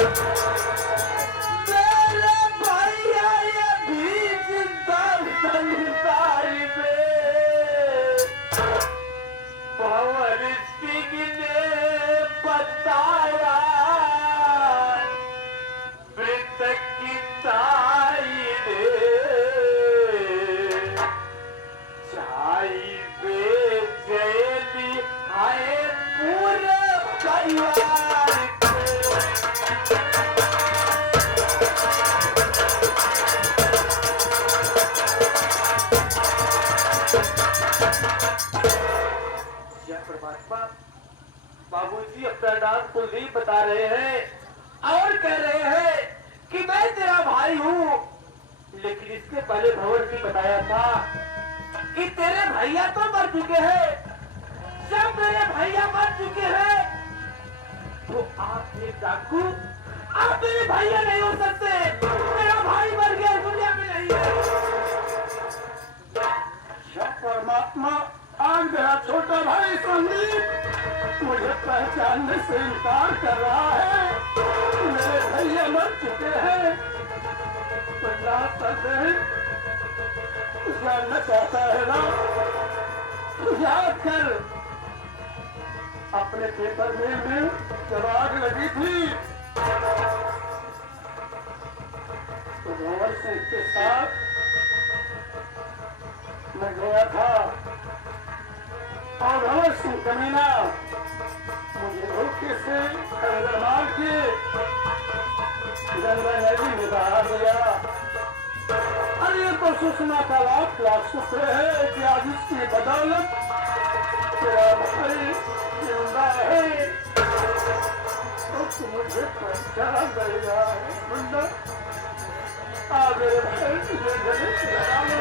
मेरे भैया ये भी जिंदा संसार में भंवर सिंह ने बताया मृतक की ताई ने छाई बेचैनी आए पूरे परिवार परमात्मा। बाबूजी अपना नाम कुलदीप बता रहे हैं और कह रहे हैं कि मैं तेरा भाई हूँ, लेकिन इसके पहले भंवर सिंह बताया था कि तेरे भैया तो मर चुके हैं। जब मेरे भैया मर चुके हैं तो आप एक डाकू, आप मेरे भैया नहीं हो सकते। मेरा भाई मर गया, दुनिया में नहीं है। परमात्मा, आज मेरा छोटा भाई संदीप मुझे पहचानने से इनकार कर रहा है। मेरे भैया मर चुके हैं। जानना चाहता है ना, याद कर अपने पेपर मिल में जब आग लगी थी तो भंवर सिंह के साथ मैं गया था और भंवर सिंह कमीना मुझे धोखे से अंदर मार के गंगा नदी में बहा दिया। अरे ये तो सुषमा का लाख लाख शुक्र है कि आज इसकी बदौलत तेरा भाई जिंदा है। तो मुझे पहचान गया मुन्ना, आ मेरे भाई तुझे गले से लगा लो।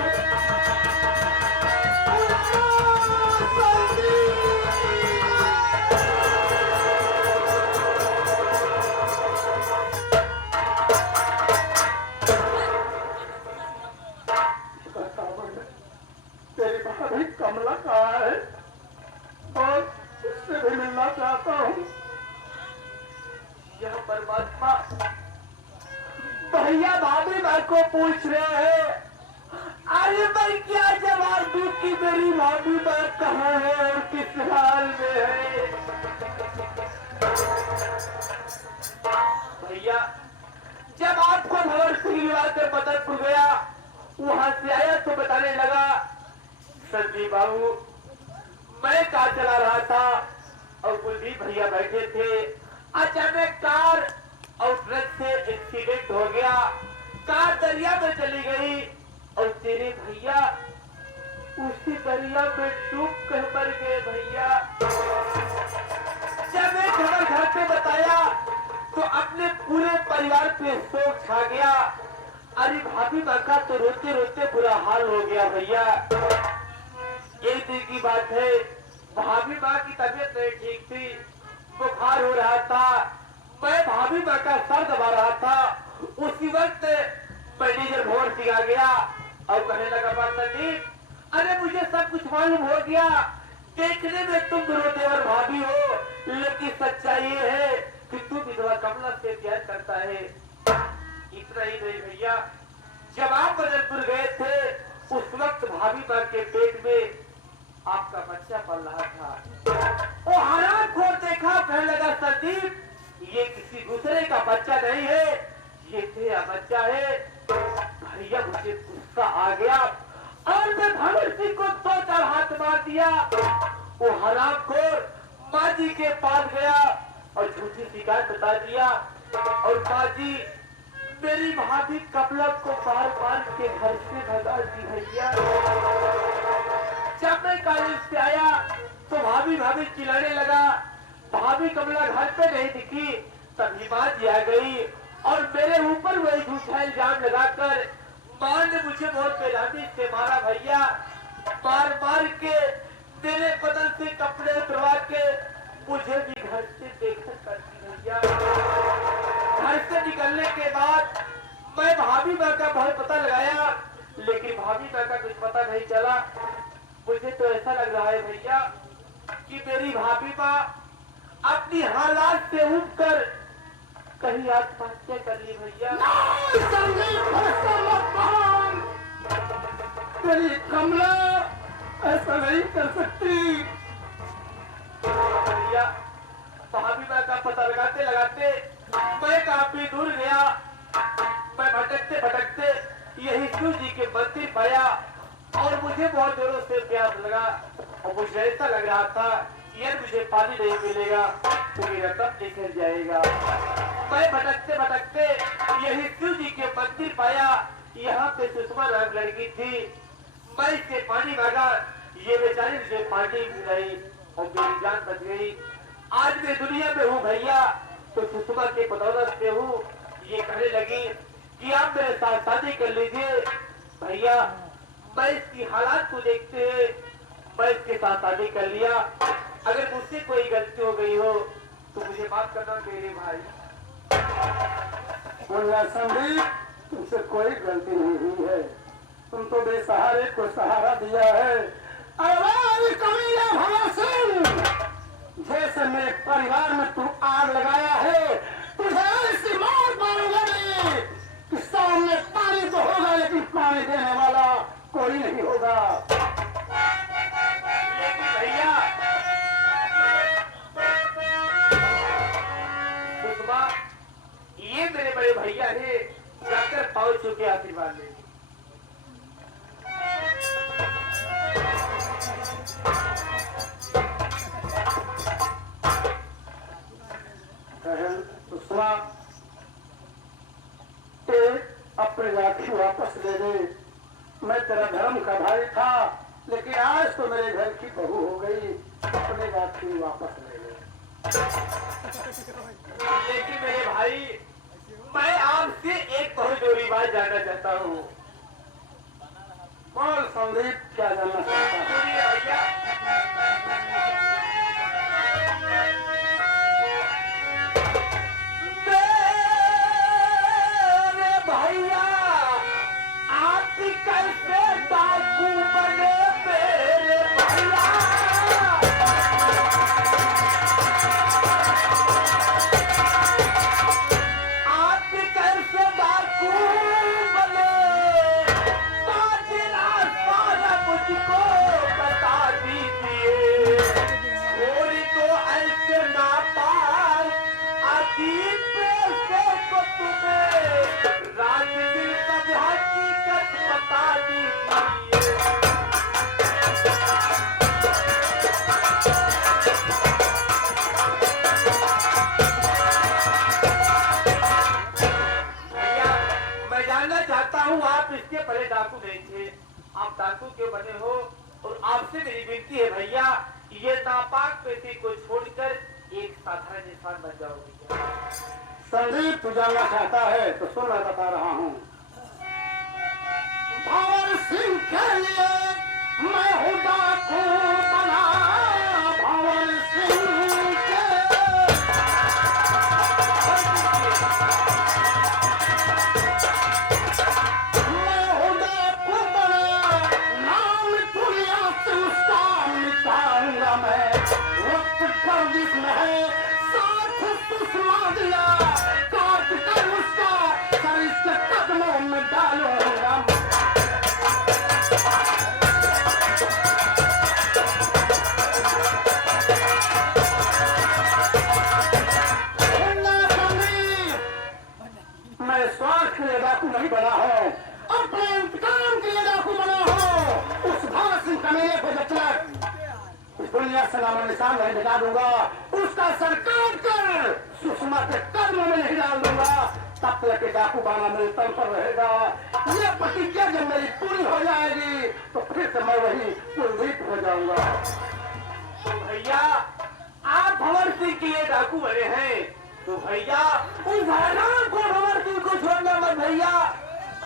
तेरी भाभी कमला कहाँ है और उससे भी मिलना चाहता हूँ। यह परमात्मा भैया भाभी माँ को पूछ रहे हैं, अरे मैं क्या जवाब दूं कि मेरी भाभी माँ कहाँ है और किस हाल में है। भैया जब आपको भंवर सिंह से पता चल गया, वहां से आया तो बताने लगा, संदीप बाबू मैं कार चला रहा था और कुलदीप भैया बैठे थे। अचानक कार और ट्रक से एक्सीडेंट हो गया, कार दरिया में चली गई और तेरे भैया उसी दरिया में डूब कर मर गए। भैया जब मैं घर पे बताया तो अपने पूरे परिवार पे शोक छा गया। अरे भाभी माँ का तो रोते रोते बुरा हाल हो गया। भैया एक दिन की बात है, भाभी माँ की तबीयत नहीं ठीक थी, बुखार हो रहा था। मैं भाभी माँ का सर दबा रहा था, उसी वक्त मैनेजर भंवर सिंह आ गया और कहने लगा, संदीप अरे मुझे सब कुछ मालूम हो गया, देखने में तुम दोनों देवर भाभी हो, लेकिन सच्चाई ये है कि तू विधवा कमला से प्यार करता है। इतना ही नहीं भैया, जब आप बदरपुर गए थे उस वक्त भाभी माँ के पेट में आपका बच्चा पल रहा था। वो हराम खोर देखा, कहने लगा, संदीप ये किसी दूसरे का बच्चा नहीं है, ये तेरा बच्चा है। भैया मुझे गुस्सा आ गया और मैं भंवर सिंह को 2-4 हाथ मार दिया। वो हराम खोर माँ जी के पास गया और झूठी शिकायत बता दिया और माँ जी मेरी भाभी कमला को बार के घर से भगा दी। भैया जब मैं कॉलेज से आया तो भाभी भाभी चिल्लाने लगा, भाभी कमला घर पे नहीं दिखी। तभी माँ जी आ गई और मेरे ऊपर वही झूठा इल्जाम लगाकर माँ ने मुझे बहुत बेरहमी से मारा। भैया मार के तेरे बदन से कपड़े उतरवा के मुझे भी घर से बेघर कर दी। भैया घर से निकलने के बाद मैं भाभी माँ का बहुत पता लगाया, लेकिन भाभी माँ का कुछ पता नहीं चला। मुझे तो ऐसा लग रहा है भैया कि मेरी भाभी माँ अपनी हालात से उठकर कहीं आत्महत्या कर ली भैया। संदीप ऐसा मत मान। तेरी कमला ऐसा नहीं कर सकती। भैया भाभी माँ का पता लगाते लगाते मैं काफी दूर गया। मैं भटकते भटकते यही शिव जी के मंदिर पाया और मुझे बहुत जोरों से प्यास लगा और मुझे ऐसा लग रहा था यार मुझे पानी नहीं मिलेगा तो मेरा दम निकल जाएगा। मैं भटकते भटकते यही शिव जी के मंदिर पाया। यहाँ पे सुषमा नाम लड़की थी। मैं इससे पानी मांगा, ये बेचारी मुझे पानी मिलाई और मेरी जान बच गई। आज मैं दुनिया में हूँ भैया तो सुषमा के बदौलत से हूँ। ये कहने लगी कि आप मेरे साथ शादी कर लीजिए। भैया मैं इसकी हालात को देखते हुए मैं इसके साथ शादी कर लिया। अगर मुझसे कोई गलती हो गई हो तो मुझे माफ करना मेरे भाई। संदीप तुमसे कोई गलती नहीं हुई है। तुम तो बेसहारे को सहारा दिया है। अरे कमीना भला सिंह, जैसे मेरे परिवार में तू आग लगाया है तुझे ऐसी मार मारूंगा नहीं कि सामने पानी तो होगा लेकिन पानी देने वाला कोई नहीं होगा। लेकिन भैया सुषमा ये मेरे बड़े भैया है, जाकर पाँव छू के आशीर्वाद ले। सुषमा अपने राखी वापस ले ले। मैं तेरा धर्म का भाई था लेकिन आज तो मेरे घर की बहू हो गई। अपने राखी वापस ले ले। लेकिन मेरे भाई मैं आपसे एक बहुत जरूरी बात जानना चाहता हूँ। बोल संदीप क्या जानना चाहता है? सुनिए भैया मेरे भैया आप कैसे डाकू बने मेरे भैया। आप कैसे डाकू बने ताजना सारा मुझको बता दीजिए। थोड़ी तो ऐसे नापाक अजीब पैसे को तुम्हें राज दिल सब हकीकत बता दीजिए। भैया मैं जानना चाहता हूँ आप इसके पहले डाकू नहीं थे, आप डाकू क्यों बने हो? और आपसे मेरी विनती है भैया ये नापाक पैसे को छोड़कर एक साधारण इंसान बन जाओ भैया। संदीप तू जानना चाहता है तो सुन मैं बता रहा हूँ। भंवर सिंह के लिए मैं हूँ डाकू बना। भंवर सिंह के मैं हूँ डाकू बना। नाम दुनिया से उसका मिटाऊंगा मैं। वक्त गर्दिश में है साथ सुषमा दिया। काट कर उसका सर इसके कदमों में डालूंगा। मैं स्वार्थ के लिए डाकू नहीं बना हूँ, अपने इंतकाम के लिए डाकू बना हूँ। उस भंवर सिंह कमीने को जब तक इस दुनिया से नामो निशान नहीं मिटा दूंगा, उसका सर काट कर सुषमा के कदमों में नहीं डाल दूंगा, तब तक के डाकू बाना मेरे तन पर रहेगा। ये प्रतिज्ञा जब मेरी पूरी हो जाएगी तो फिर से मैं वही कुलदीप हो जाऊंगा। तो भैया आप भंवर सिंह के लिए डाकू बने हैं तो भैया उस हराम को भंवर सिंह को छोड़ना मत भैया।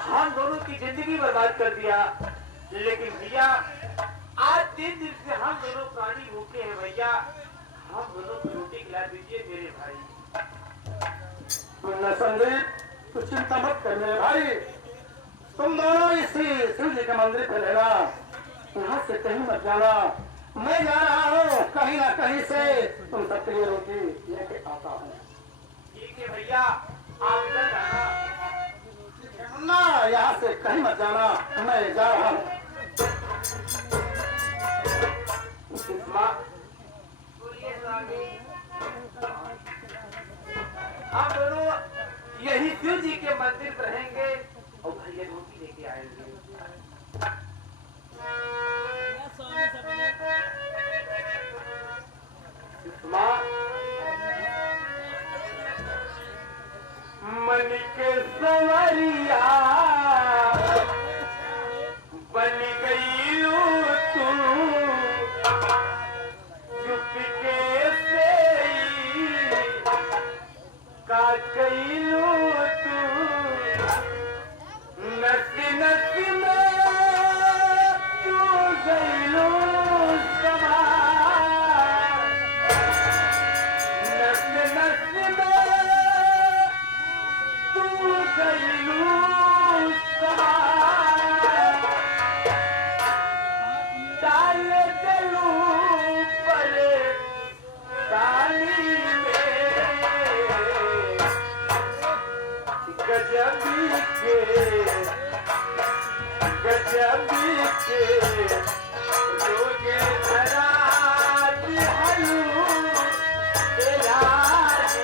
हम दोनों की जिंदगी बर्बाद कर दिया। लेकिन भैया आज 3 दिन से हम दोनों प्राणी भूखे हैं भैया। हम दोनों को रोटी खिला दीजिए मेरे भाई। संदीप तू चिंता मत कर मेरे भाई। तुम दोनों इसी शिव जी के मंदिर पे रहना, यहाँ से कहीं मत जाना। मैं जा रहा हूँ कहीं ना कहीं से तुम सबके लिए रोटी लेके आता हूँ। ठीक है भैया आप इधर जाना। ना यहाँ से कहीं मत जाना, मैं जा रहा हूँ। सुषमा, बोलिए स्वामी। हम दोनों यही शिव जी के मंदिर पर रहेंगे और भैया रोटी लेके आएंगे। सुषमा, मन के सवरिया बन गई तू, चुपके से का कैलू तू, नस नस में तू गैलू समा, नस नस में तू गैलू समा, डाल गलू पर डाली में गजबी के रोगे धरा दिहलू एलाही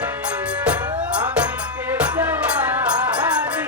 हम के जवानी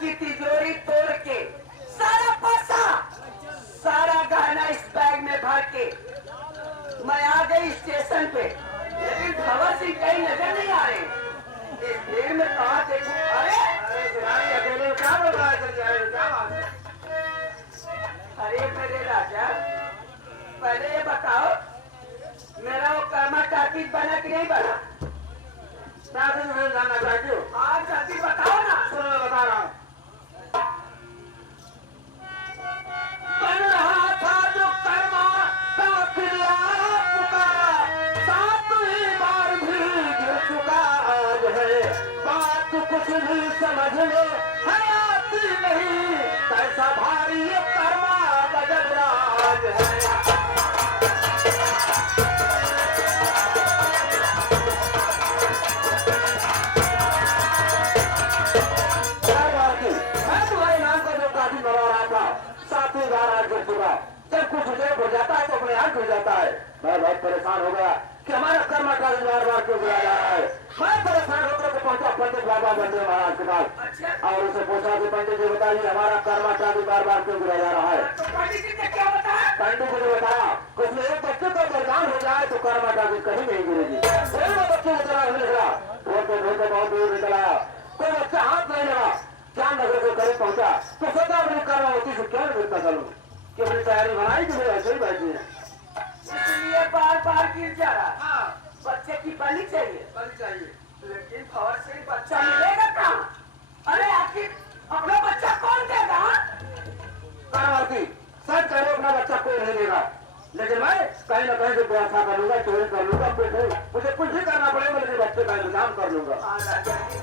की तिजोरी तोड़ के सारा पैसा सारा गहना इस बैग में भर के मैं आ गई स्टेशन पे, लेकिन खबर सिंह कहीं नजर नहीं आ रहे। इस देर में कहा देखूं, अरे अकेले क्या बोल रहा है? क्या बात है? अरे मेरे राजा, पहले ये बताओ मेरा वो कर्मा टाकिज बना कि नहीं बना? जाना चाहती हो? आज जल्दी बताओ ना। सुनो मैं बता रहा हूँ। बन रहा था जो कर्मा काफिला पुकारा, सातवीं बार भी गिर चुका आज है। बात कुछ भी समझ में है आती नहीं, कैसा भारी ये कर्मा गजब राज है। जब कुछ उसे हो जाता है तो अपने हाथ खुल जाता है। मैं बहुत परेशान हो गया कि हमारा कर्म का बार बार क्यों बुलाया जा रहा है। मैं परेशान होकर के पहुंचा पंडित बाबा बंदे महाराज के पास और उसे पूछा कि पंडित जी बताइए हमारा कर्म का बार बार क्यों बुलाया जा रहा है। पंडित जी ने क्या बताया? पंडित जी ने बताया उसमें एक बच्चे को बलिदान हो जाए तो कर्म का कहीं नहीं गिरेगी। कोई वो बच्चे को चला नहीं लगा, ढोलते ढोलते बहुत दूर निकल आया, कोई बच्चा हाथ नहीं लगा, चांद नगर के करीब पहुंचा तो सोचा अपनी कर्मवती से क्या निवृत्ता करूं कि अपनी तैयारी बनाई कि मेरे ऐसे ही बैठे हैं। इसलिए बार बार गिर जा रहा। बच्चे की बलि चाहिए, लेकिन फौज से बच्चा मिलेगा कहाँ? अरे आखिर अपना बच्चा कौन देगा? कर्मवती सच करो अपना बच्चा कोई नहीं देगा, लेकिन मैं कहीं ना कहीं से व्यवस्था कर लूंगा, चोरी कर लूंगा, मुझे कुछ भी करना पड़ेगा, लेकिन बच्चे का इंतजाम कर लूंगा। हाँ राजा जी,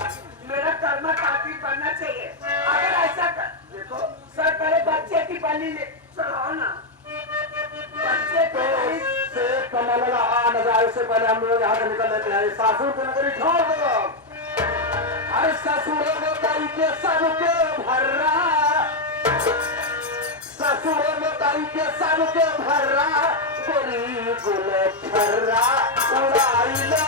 मेरा कर्म काफी बनना चाहिए। अगर ऐसा कर देखो सर पहले बच्चे की बलि ले चलो ना। बच्चे तो को से कमल लगा आ न जाए, उससे पहले हम लोग यहाँ से निकल लेते हैं। सासुर की नगरी छोड़ दो। अरे ससुर लोकाई के सबके भर्रा, ससुर लोकाई के सबके भर्रा, गोरी गुल छर्रा उड़ाई लो।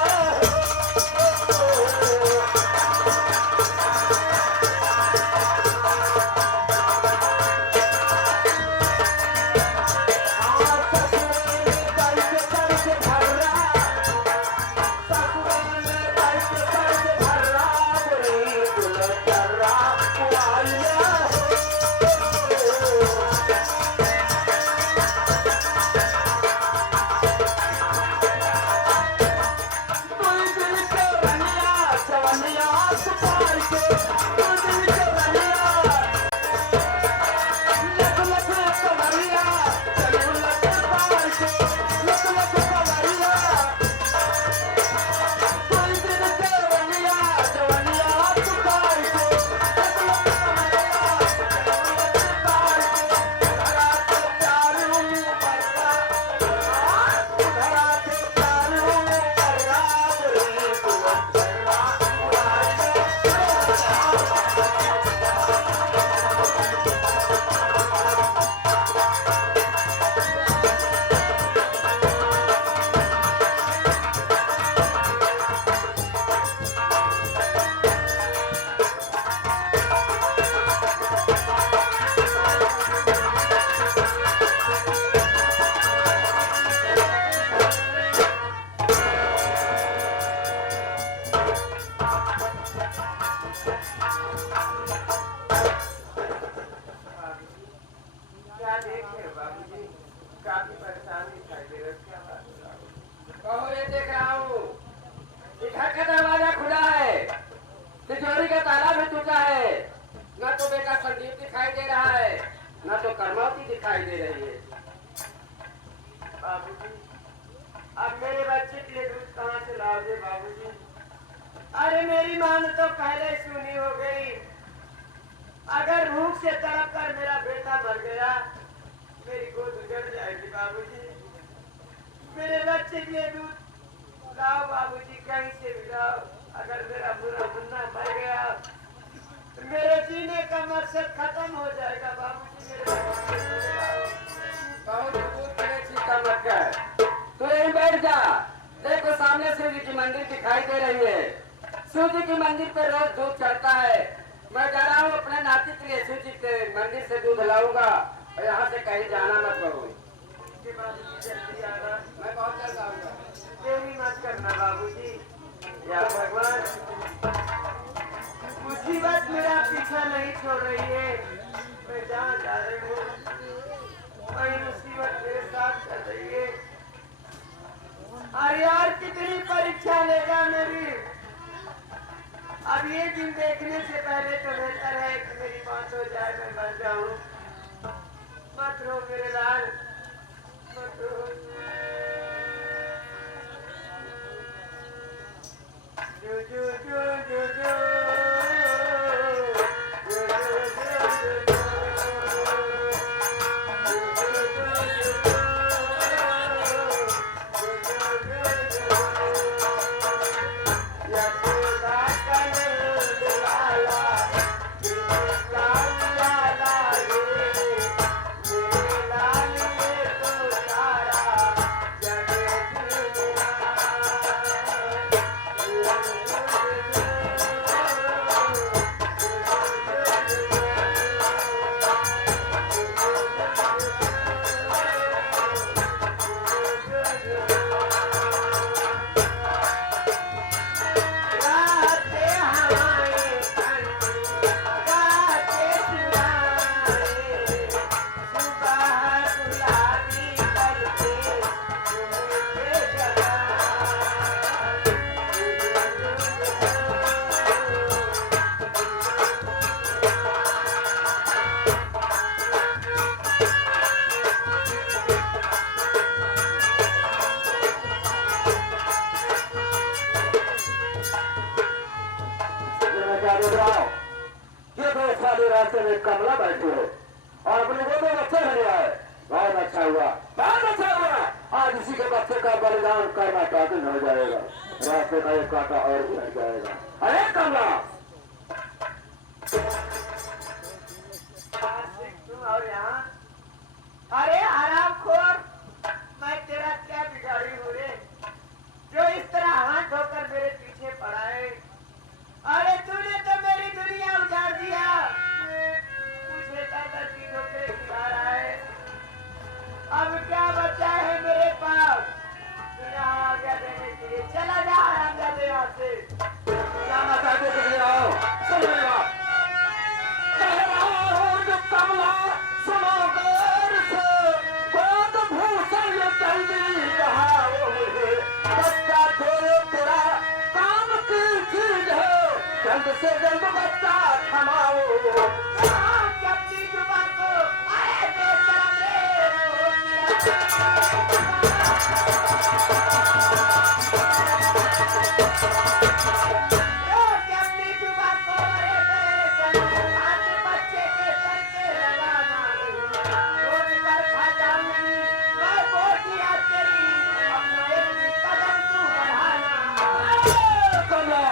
काफी परेशानी दिखाई दे रही है। क्या बात है? कहो ये देख रहा हूँ कि घर का दरवाजा खुला है, तिजोरी का ताला भी टूटा है, न तो बेटा संदीप दिखाई दे रहा है, न तो कर्मवती दिखाई दे रही है। बाबूजी, अब मेरे बच्चे के लिए दूध कहाँ से लाओगे बाबूजी? अरे मेरी मां ने तो पहले सुनी हो गई। अगर भूख से तड़प कर मेरा बेटा मर गया, मेरी गोद उजड़ जाएगी बाबूजी। मेरे बच्चे के लिए दूध लाओ बाबूजी, कहीं से भी लाओ। अगर मेरा बुरा मुन्ना मर गया तो मेरे जीने का मकसद खत्म हो जाएगा बाबूजी। मेरे बच्चे के लिए लाओ। बहुत दूर खड़े चिंता मत कर, तू यहीं बैठ जा। देखो सामने शिव जी की मंदिर दिखाई दे रही है। शिव जी की मंदिर पे रोज दूध चढ़ता है। मैं जा रहा हूँ अपने नाती के लिए शिव जी के मंदिर से दूध लाऊंगा। और यहाँ से कहीं जाना मत करो। जल्दी आना, मैं बहुत जल्द आऊंगा। देरी मत करना बाबूजी। या भगवान, मुसीबत मेरा पीछा नहीं छोड़ रही है। मैं जहाँ जा रही हूँ वही मुसीबत मेरे साथ कर रही है। अरे यार कितनी परीक्षा लेगा मेरी। अब ये दिन देखने से पहले तो बेहतर है कि मेरी मौत हो जाए, मैं मर जाऊं। मत रो मेरे लाल, मत रो। जो जो जो जो जो या खुदा का दिल दिलाला। आधे रास्ते में कमला बैठी हो और अपने को तो बच्चे मिल जाए। बहुत अच्छा हुआ, बहुत अच्छा हुआ। आज इसी के बच्चे का बलिदान करना काबिल हो जाएगा, रास्ते का एक कांटा और भी हट जाएगा। अरे कमला और यहाँ अरे हरामखोर, मैं तेरा क्या बिगाड़ी हूँ रे जो इस तरह हाथ धोकर मेरे पीछे पड़ा है। अरे तूने तो मेरी दुनिया उजाड़ दिया, मुझे धरती ठोकरे खिला रहा है। अब क्या बचा है मेरे पास? तू यहाँ आज्ञा देने के लिए चला जा हरामजादे यहाँ से। जाना चाहते चले आओ, सुनिएगा कह रहा हूँ जो कमला सुनो गौर से, बहुत भूषण ये जल्दी कहाओ मुझे, बच्चा छोड़ो तेरा काम की चीज है, जल्द से जल्द बच्चा थमाओ। अपनी जुबान को आए बेशरम अपनी जुबान को बच्चे के सर पे लगाना रोज पर खा जाऊंगी मैं बोटिया तेरी, अपना एक कदम तू बढ़ाना। कमला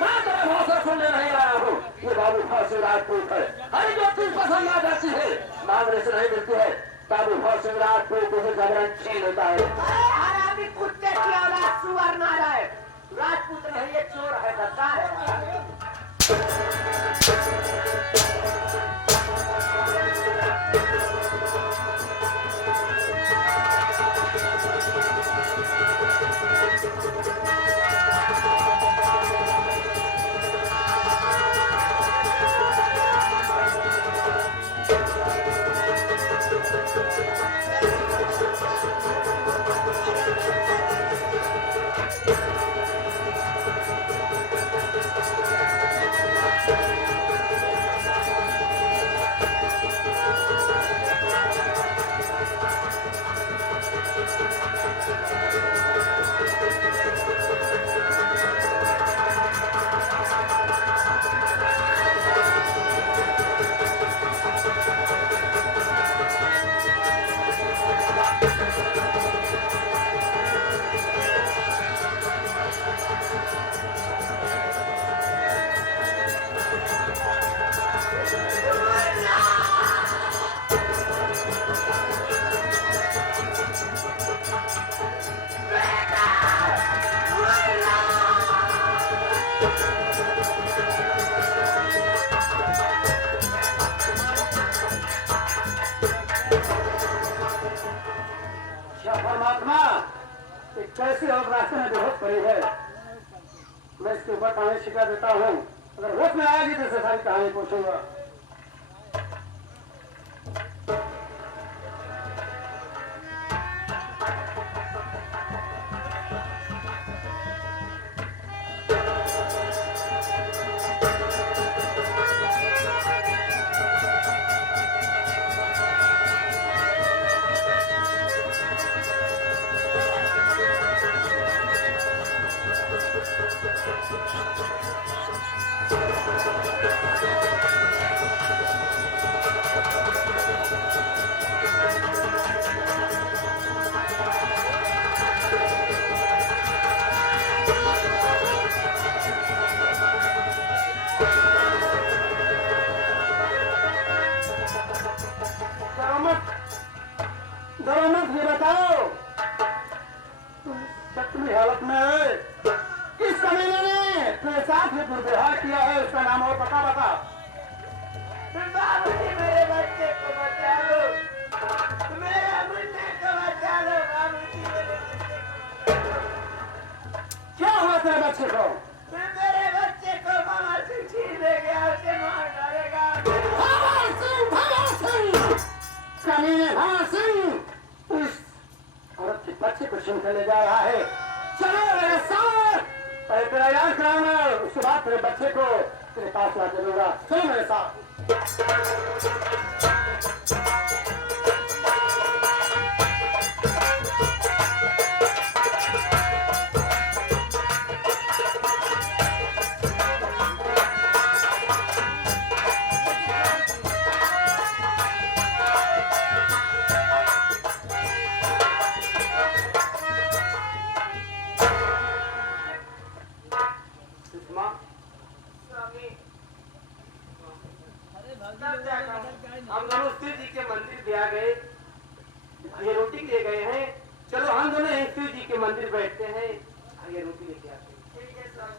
मैं तेरा भाषण सुनने नहीं आया हूँ, ये बाबू फांसी राजपूत है। हर जो चीज पसंद आ जाती है मांगने से नहीं मिलती है। बाबू फांसी राजपूत उसे जबरन छीन लेता है। हरामी कुत्ते की औलाद सुअर नारायण, राजपूत नहीं ये चोर है, गद्दार है। परमात्मा कैसी और रास्ते में बहुत पड़ी है, मैं इसके ऊपर कहानी शिक्षा देता हूँ। अगर होश में आएगी तो सारी कहानी पूछूंगा। दरोमत ये बताओ तुम शक्ति हालत में है, किस कमीने ने तुम्हें साथ में दुर्व्यवहार किया है, उसका नाम और पता बता। बाबूजी मेरे बच्चे को बचा लो, मेरे मुन्ने को बचा लो बाबूजी, मेरे बच्चे को। क्या हुआ तेरे बच्चे को? मेरे बच्चे को मामा सिंह छीन ले गया, उसे मार डालेगा। कमीने भगत सिंह उस औरत के बच्चे को छीन कर ले जा रहा है। चलो मेरे साथ, पहले तेरा इलाज कराना, उसके बाद तेरे बच्चे को तेरे पास ला दूंगा। चलो मेरे साथ। तब क्या कहूं? हम दोनों शिव जी के मंदिर दिया गए, ये रोटी ले गए हैं। चलो हम दोनों शिव जी के मंदिर बैठते हैं, ये रोटी लेके आते हैं।